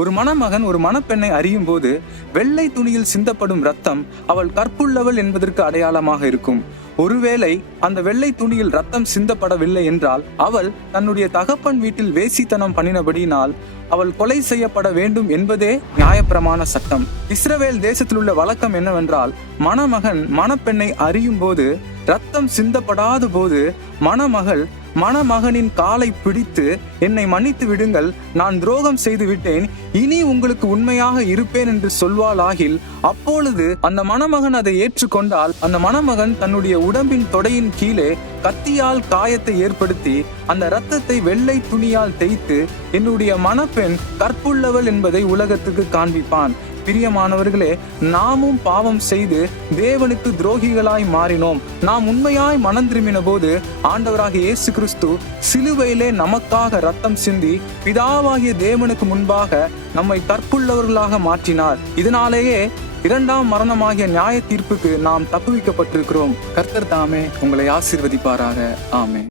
ஒரு மணமகன் ஒரு மணப்பெண்ணை அறியும் போது வெள்ளை துணியில் சிந்தப்படும் ரத்தம் அவள் கற்புள்ளவள் என்பதற்கு அடையாளமாக இருக்கும். ஒருவேளை அந்த வெள்ளை துணியில் ரத்தம் சிந்தப்படவில்லை என்றால் அவள் தன்னுடைய தகப்பன் வீட்டில் வேசித்தனம் பண்ணினபடியினால் அவள் கொலை செய்யப்பட வேண்டும் என்பதே நியாயப்பிரமாண சட்டம். இஸ்ரவேல் தேசத்தில் உள்ள வழக்கம் என்னவென்றால் மணமகன் மணப்பெண்ணை அறியும் போது ரத்தம் சிந்தப்படாத போது மணமகள் மணமகனின் காலை பிடித்து என்னை மன்னித்து விடுங்கள். நான் துரோகம் செய்து விட்டேன். இனி உங்களுக்கு உண்மையாக இருப்பேன் என்று சொல்வாளாகில் அப்பொழுது அந்த மணமகன் அதை ஏற்றுக்கொண்டால் அந்த மணமகன் தன்னுடைய உடம்பின் தொடையின் கீழே கத்தியால் காயத்தை ஏற்படுத்தி அந்த இரத்தத்தை வெள்ளை துணியால் தேய்த்து என்னுடைய மணப்பெண் கற்புள்ளவள் என்பதை உலகத்துக்கு காண்பிப்பான். பிரியமானவர்களே நாமும் பாவம் செய்து தேவனுக்கு துரோகிகளாய் மாறினோம். நாம் உண்மையாய் மனம் திரும்பின போது ஆண்டவராக இயேசு கிறிஸ்து சிலுவையிலே நமக்காக ரத்தம் சிந்தி பிதாவாகிய தேவனுக்கு முன்பாக நம்மை கற்புள்ளவர்களாக மாற்றினார். இதனாலேயே இரண்டாம் மரணமாகிய நியாய தீர்ப்புக்கு நாம் தப்புவிக்கப்பட்டிருக்கிறோம். கர்த்தர் தாமே உங்களை ஆசிர்வதிப்பாராக. ஆமே